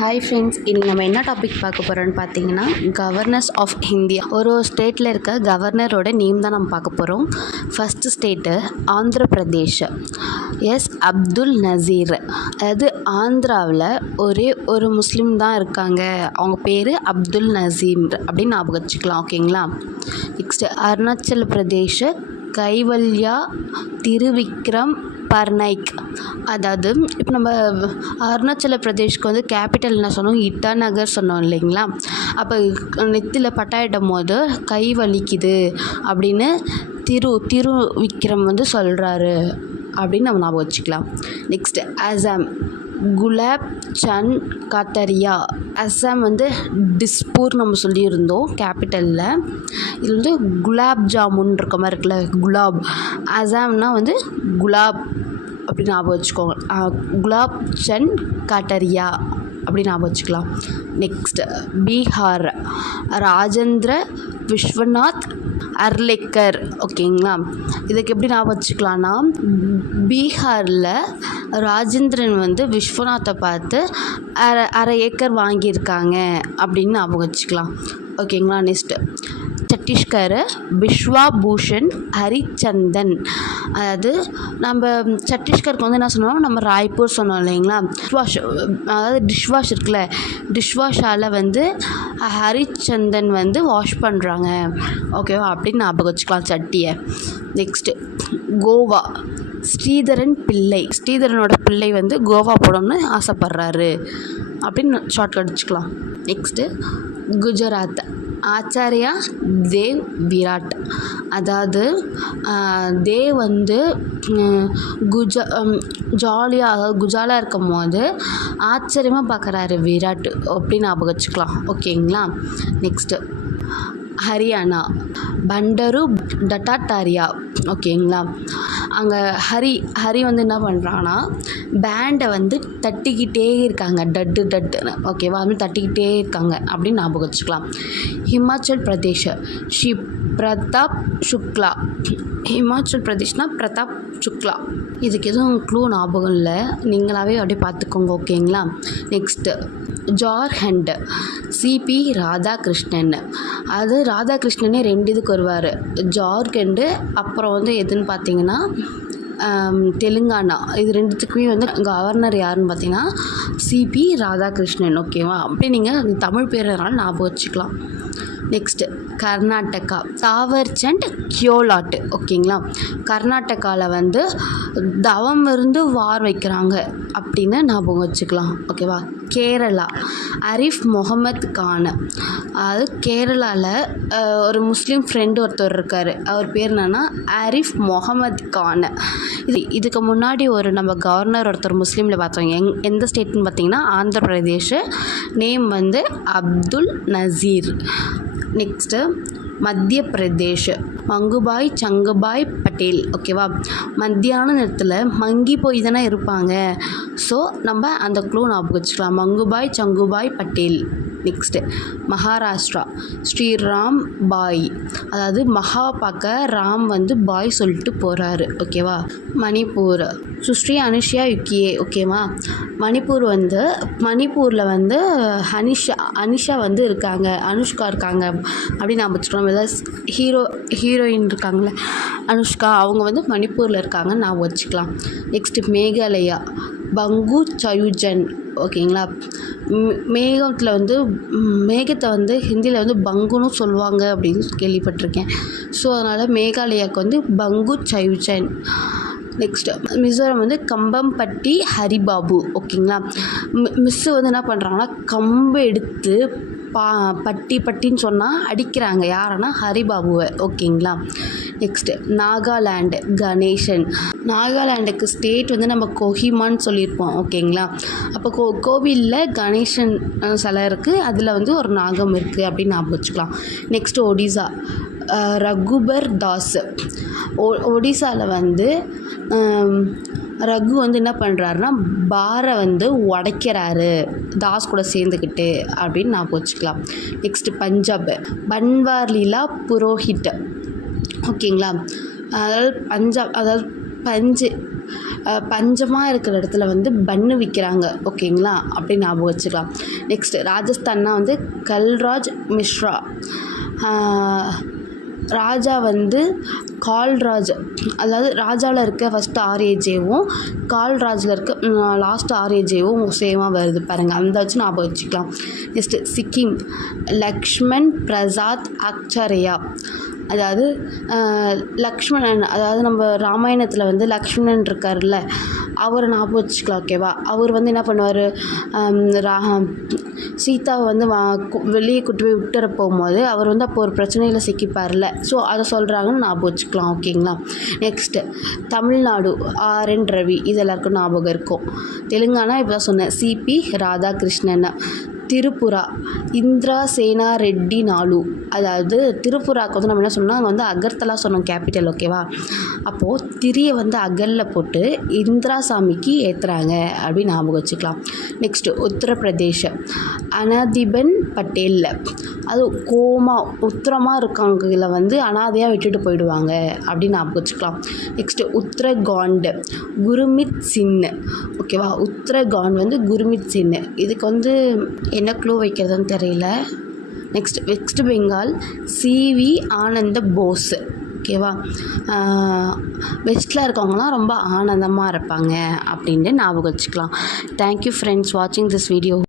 Hi friends, இன்றைக்கி நம்ம என்ன டாபிக் பார்க்க போகிறோன்னு பார்த்தீங்கன்னா கவர்னர்ஸ் ஆஃப் இந்தியா. ஒரு ஸ்டேட்டில் இருக்க கவர்னரோட நேம் தான் நம்ம பார்க்க போகிறோம். First state Andhra Pradesh. அப்துல் நசீர். அதாவது ஆந்திராவில் ஒரே ஒரு முஸ்லீம் தான் இருக்காங்க, அவங்க பேர் அப்துல் நசீர் அப்படின்னு ஞாபகம் வச்சுக்கலாம். ஓகேங்களா. நெக்ஸ்ட்டு அருணாச்சல பிரதேஷ் கைவல்யா திருவிக்ரம் பர்னைக். அதாவது இப்போ நம்ம அருணாச்சல பிரதேஷ்க்கு வந்து கேபிட்டல் என்ன சொன்னோம், இட்டாநகர் சொன்னோம் இல்லைங்களா. அப்போ நெத்தியில் பட்டாயிடும் போது கை வலிக்குது அப்படின்னு திருவிக்ரம் வந்து சொல்கிறாரு அப்படின்னு நம்ம ஞாபகம் வச்சுக்கலாம். நெக்ஸ்ட் அசாம் குலாப் சந்த் கத்தரியா. அசாம் வந்து டிஸ்பூர் நம்ம சொல்லியிருந்தோம் கேபிட்டலில். இது வந்து குலாப் ஜாமுன் இருக்க மாதிரி இருக்குல்ல, குலாப். அசாம்னா வந்து குலாப் அப்படின்னு ஞாபகம் வச்சுக்கோங்க. குலாப் சந்த் கட்டரியா அப்படின்னு ஞாபகம் வச்சுக்கலாம். நெக்ஸ்ட் பீகார் ராஜேந்திர விஸ்வநாத் அர்லேக்கர். ஓகேங்களா. இதுக்கு எப்படி ஞாபகம் வச்சுக்கலான்னா, பீகாரில் ராஜேந்திரன் வந்து விஸ்வநாத்தை பார்த்து அரை ஏக்கர் வாங்கியிருக்காங்க அப்படின்னு ஞாபகம் வச்சுக்கலாம். ஓகேங்களா. நெக்ஸ்ட்டு சத்தீஸ்கர் பிஸ்வாபூஷன் ஹரிச்சந்தன். அதாவது நம்ம சத்தீஸ்கருக்கு வந்து என்ன சொன்னோம், நம்ம ராய்ப்பூர் சொன்னோம் இல்லைங்களா. அதாவது டிஷ்வாஷ் இருக்குல்ல, டிஷ்வாஷால் வந்து ஹரிச்சந்தன் வந்து வாஷ் பண்ணுறாங்க. ஓகேவா, அப்படின்னு ஞாபகம் வச்சுக்கலாம் சட்டியை. நெக்ஸ்ட்டு கோவா ஸ்ரீதரன் பிள்ளை. ஸ்ரீதரனோட பிள்ளை வந்து கோவா போடணும்னு ஆசைப்பட்றாரு அப்படின்னு ஷார்ட் அடிச்சுக்கலாம். நெக்ஸ்ட்டு குஜராத் ஆச்சாரியா தேவ் விராட். அதாவது தேவ் வந்து குஜாலாக இருக்கும் போது ஆச்சரியமாக பார்க்குறாரு விராட் அப்படின்னு ஞாபகம் வச்சுக்கலாம். ஓகேங்களா. நெக்ஸ்ட்டு ஹரியானா பண்டரு டட்டாட்டாரியா. ஓகேங்களா. அங்கே ஹரி வந்து என்ன பண்ணுறாங்கன்னா, பேண்டை வந்து தட்டிக்கிட்டே இருக்காங்க, டட்டுன்னு. ஓகேவா, அது தட்டிக்கிட்டே இருக்காங்க அப்படின்னு ஞாபகம் வச்சுக்கலாம். ஹிமாச்சல் பிரதேஷ் ஸ்ரீ பிரதாப் சுக்லா. ஹிமாச்சல் பிரதேஷ்னால் பிரதாப் சுக்லா. இதுக்கு எதுவும் க்ளூ ஞாபகம் இல்லை, நீங்களாவே அப்படியே பார்த்துக்கோங்க. ஓகேங்களா. Next Jharkhand C P Radhakrishnan. அது ராதாகிருஷ்ணனே 2 இதுக்கு வருவார், ஜார்க்கண்டு அப்புறம் வந்து எதுன்னு பார்த்தீங்கன்னா தெலுங்கானா. இது 2த்துக்குமே வந்து கவர்னர் யாருன்னு பார்த்தீங்கன்னா சிபி ராதாகிருஷ்ணன். ஓகேவா, அப்படியே நீங்கள் தமிழ் பேருனால ஞாபகம் வச்சுக்கலாம். நெக்ஸ்ட்டு கர்நாடகா தாவர்சந்த் கியோலாட். ஓகேங்களா. கர்நாடகாவில் வந்து தவம் இருந்து வார் வைக்கிறாங்க அப்படின்னு ஞாபகம் வச்சுக்கலாம். ஓகேவா. கேரளா அரிஃப் முகமது கான். அதாவது கேரளாவில் ஒரு முஸ்லீம் ஃப்ரெண்டு ஒருத்தர் இருக்கார், அவர் பேர் என்னன்னா அரிஃப் முகமது கான். இதுக்கு முன்னாடி ஒரு நம்ம கவர்னர் ஒருத்தர் முஸ்லீமில் பார்த்தோம், எந்த ஸ்டேட்னு பார்த்தீங்கன்னா ஆந்திர பிரதேஷ். நேம் வந்து அப்துல் நசீர். நெக்ஸ்ட்டு மத்திய பிரதேஷ் மங்குபாய் சங்குபாய் பட்டேல். ஓகேவா. மத்தியான நேரத்தில் மங்கி போய் தானே இருப்பாங்க, ஸோ நம்ம அந்த க்ளூ ஞாபகம் வச்சுக்கலாம், மங்குபாய் சங்குபாய் பட்டேல். நெக்ஸ்ட்டு மகாராஷ்டிரா ஸ்ரீராம் பாய். அதாவது மகா பார்க்க ராம் வந்து பாய் சொல்லிட்டு போகிறாரு. ஓகேவா. மணிப்பூர் சுஸ்ரீ அனுஷியா யுக்கியே. ஓகேவா. மணிப்பூரில் வந்து அனிஷா வந்து இருக்காங்க, அனுஷ்கா இருக்காங்க அப்படின்னு நான் வச்சுக்கலாம். ஏதாவது ஹீரோயின் இருக்காங்களே அனுஷ்கா, அவங்க வந்து மணிப்பூரில் இருக்காங்கன்னு நான் வச்சுக்கலாம். நெக்ஸ்ட்டு மேகாலயா பங்கு சயுஜன். ஓகேங்களா. மேகத்தை வந்து ஹிந்தியில் வந்து பங்குன்னு சொல்லுவாங்க அப்படின்னு கேள்விப்பட்டிருக்கேன். ஸோ அதனால் மேகாலயாவுக்கு வந்து பங்கு சயுஜன். நெக்ஸ்ட்டு மிசோரம் வந்து கம்பம்பட்டி ஹரிபாபு. ஓகேங்களா. மிஸ்ஸு வந்து என்ன பண்ணுறாங்கன்னா, கம்பு எடுத்து பட்டின்னு சொன்னால் அடிக்கிறாங்க, யாருன்னா ஹரிபாபுவை. ஓகேங்களா. நெக்ஸ்ட்டு நாகாலாண்டு கணேசன். நாகாலாண்டுக்கு ஸ்டேட் வந்து நம்ம கொஹிமான்னு சொல்லியிருப்போம். ஓகேங்களா. அப்போ கோவிலில் கணேசன் சிலை இருக்குது, அதில் வந்து ஒரு நாகம் இருக்குது அப்படின்னு ஞாபகம் வச்சுக்கலாம். நெக்ஸ்ட்டு ஒடிசா ரகுபர் தாஸ். ஒடிசாவில் வந்து ரகு வந்து என்ன பண்ணுறாருன்னா, பாரை வந்து உடைக்கிறாரு தாஸ் கூட சேர்ந்துக்கிட்டு அப்படின்னு ஞாபகம் வச்சுக்கலாம். நெக்ஸ்ட்டு பஞ்சாப் பன்வாரிலால் புரோஹித். ஓகேங்களா. அதாவது பஞ்சாப், அதாவது பஞ்சமாக இருக்கிற இடத்துல வந்து பன்னு விற்கிறாங்க ஓகேங்களா, அப்படி ஞாபகம் வச்சுக்கலாம். நெக்ஸ்ட்டு ராஜஸ்தான்னா வந்து கல்ராஜ் மிஸ்ரா. ராஜா வந்து கால்ராஜ், அதாவது ராஜாவில் இருக்க ஃபஸ்ட்டு ஆர்ஏஜேவும் கால்ராஜில் இருக்க லாஸ்ட்டு ஆர்ஏஜேவும் சேமாக வருது பாருங்கள், அந்த வச்சு ஞாபகம் வச்சுக்கலாம். நெக்ஸ்ட்டு சிக்கிம் லக்ஷ்மண் பிரசாத் அக்சரையா, அதாவது லக்ஷ்மணன், அதாவது நம்ம ராமாயணத்தில் வந்து லக்ஷ்மணன் இருக்கார்ல, அவரை ஞாபகம் வச்சுக்கலாம் ஓகேவா. அவர் வந்து என்ன பண்ணுவார், சீதாவை வந்து வெளியே கூட்டு போய் விட்டுற போகும்போது அவர் வந்து அப்போ ஒரு பிரச்சனையில் சிக்கிப்பார்ல, ஸோ அதை சொல்கிறாங்கன்னு ஞாபகம் வச்சுக்கலாம் ஓகேங்களா. நெக்ஸ்ட்டு தமிழ்நாடு ஆர்என் ரவி, இது எல்லாருக்கும் ஞாபகம் இருக்கும். தெலுங்கானா இப்போ தான் சொன்னேன், சிபி ராதாகிருஷ்ணன். திரிபுரா இந்திரா சேனா ரெட்டி நாலு, அதாவது திரிபுராவுக்கு வந்து நம்ம என்ன சொன்னோம், அங்கே வந்து அகர்த்தலா சொன்னோம் கேபிட்டல் ஓகேவா. அப்போது திரியை வந்து அகலில் போட்டு இந்திரா சாமிக்கு ஏற்றுறாங்க அப்படின்னு ஞாபகம் வச்சுக்கலாம். நெக்ஸ்ட்டு உத்தரப்பிரதேஷ் அனாதிபன் பட்டேலில், அது உத்தரமாக இருக்காங்கல வந்து அனாதையாக விட்டுட்டு போயிடுவாங்க அப்படின்னு ஞாபகம் வச்சுக்கலாம். நெக்ஸ்ட்டு உத்தரகாண்ட் குருமித் சின் ஓகேவா. உத்தரகாண்ட் வந்து குருமித் சின், இதுக்கு வந்து என்ன க்ளூ வைக்கிறதுன்னு தெரியல. நெக்ஸ்ட் வெஸ்ட் பெங்கால் சிவி ஆனந்த போஸ் ஓகேவா. வெஸ்ட்டில் இருக்கவங்களாம் ரொம்ப ஆனந்தமாக இருப்பாங்க அப்படின்ட்டு ஞாபகம் வச்சுக்கலாம். தேங்க்யூ ஃப்ரெண்ட்ஸ் வாட்சிங் திஸ் வீடியோ.